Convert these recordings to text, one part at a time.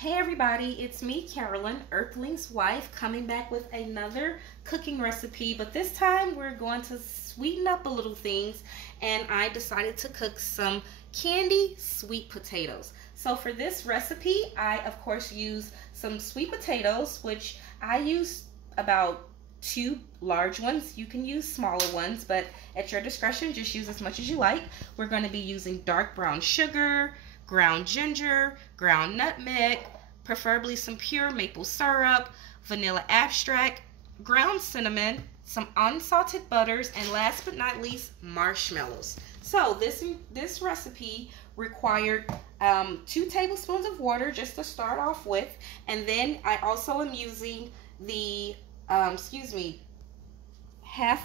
Hey everybody, it's me, Carolyn, Earthling's wife, coming back with another cooking recipe, but this time we're going to sweeten up a little things, and I decided to cook some candy sweet potatoes. So for this recipe, I of course use some sweet potatoes, which I use about 2 large ones. You can use smaller ones, but at your discretion, just use as much as you like. We're going to be using dark brown sugar, ground ginger, ground nutmeg, preferably some pure maple syrup, vanilla extract, ground cinnamon, some unsalted butters, and last but not least, marshmallows. So this recipe required 2 tablespoons of water just to start off with, and then I also am using the half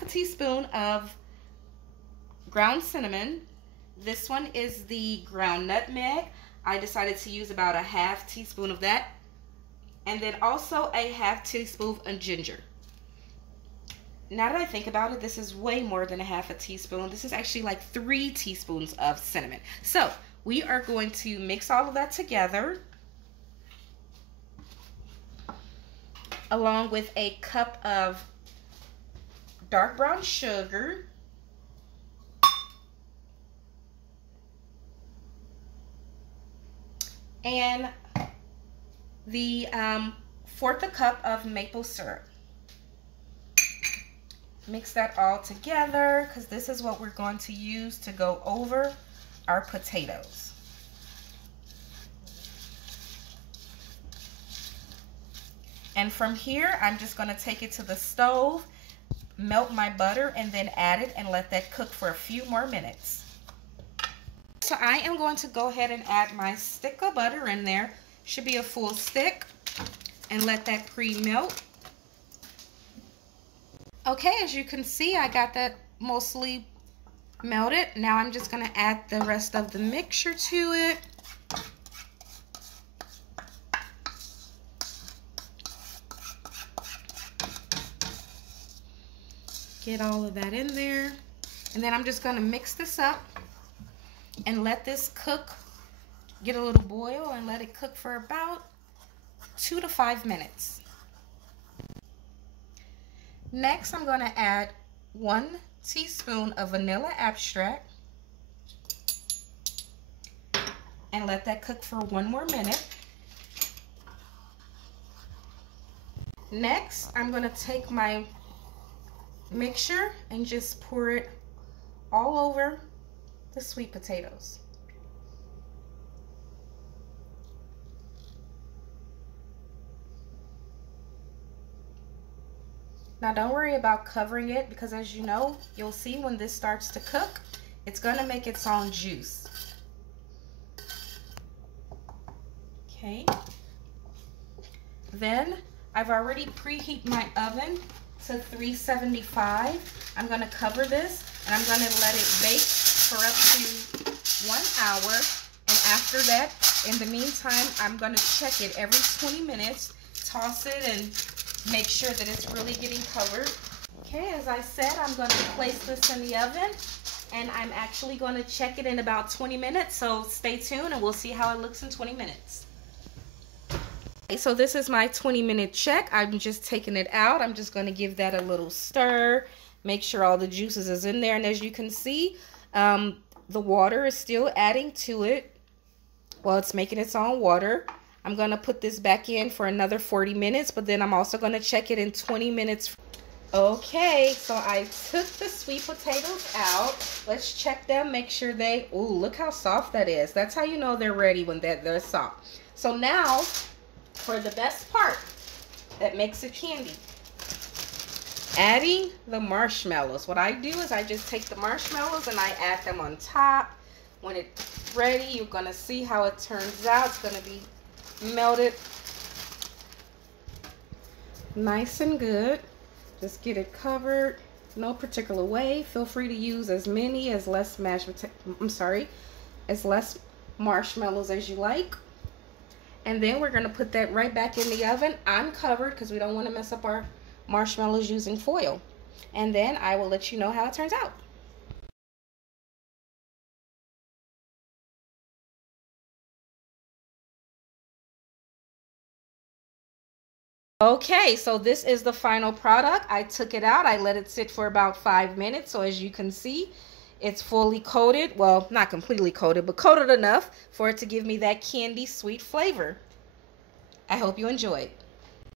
a teaspoon of ground cinnamon. This one is the ground nutmeg. I decided to use about a half teaspoon of that. And then also a half teaspoon of ginger. Now that I think about it, this is way more than a half a teaspoon. This is actually like 3 teaspoons of cinnamon. So we are going to mix all of that together, along with a cup of dark brown sugar, and the 1/4 cup of maple syrup. Mix that all together because this is what we're going to use to go over our potatoes. And from here, I'm just going to take it to the stove, melt my butter, and then add it and let that cook for a few more minutes. So I am going to go ahead and add my stick of butter in there. Should be a full stick, and let that pre-melt. Okay, as you can see, I got that mostly melted. Now I'm just going to add the rest of the mixture to it. Get all of that in there. And then I'm just going to mix this up and let this cook, get a little boil, and let it cook for about 2 to 5 minutes. Next, I'm going to add 1 teaspoon of vanilla extract and let that cook for 1 more minute. Next, I'm going to take my mixture and just pour it all over the sweet potatoes. Now don't worry about covering it, because as you know, you'll see when this starts to cook, it's going to make its own juice. Okay. Then I've already preheat my oven to 375. I'm going to cover this and I'm going to let it bake for up to 1 hour. And after that, in the meantime, I'm going to check it every 20 minutes, toss it, and make sure that it's really getting covered. Okay, as I said, I'm going to place this in the oven, and I'm actually going to check it in about 20 minutes, so stay tuned and we'll see how it looks in 20 minutes. Okay, so this is my 20-minute check. I'm just taking it out. I'm just going to give that a little stir, make sure all the juices is in there, and as you can see, the water is still adding to it. Well, it's making its own water. I'm going to put this back in for another 40 minutes, but then I'm also going to check it in 20 minutes. Okay, so I took the sweet potatoes out. Let's check them, make sure they, ooh, look how soft that is. That's how you know they're ready, when they're soft. So now, for the best part that makes it candy, adding the marshmallows. What I do is I just take the marshmallows and I add them on top. When it's ready, you're going to see how it turns out. It's going to be melted nice and good. Just get it covered, no particular way. Feel free to use as many as less less marshmallows as you like. And then we're going to put that right back in the oven uncovered, because we don't want to mess up our marshmallows using foil. And then I will let you know how it turns out. Okay, so this is the final product. I took it out. I let it sit for about 5 minutes. So as you can see, it's fully coated. Well, not completely coated, but coated enough for it to give me that candy sweet flavor. I hope you enjoyed.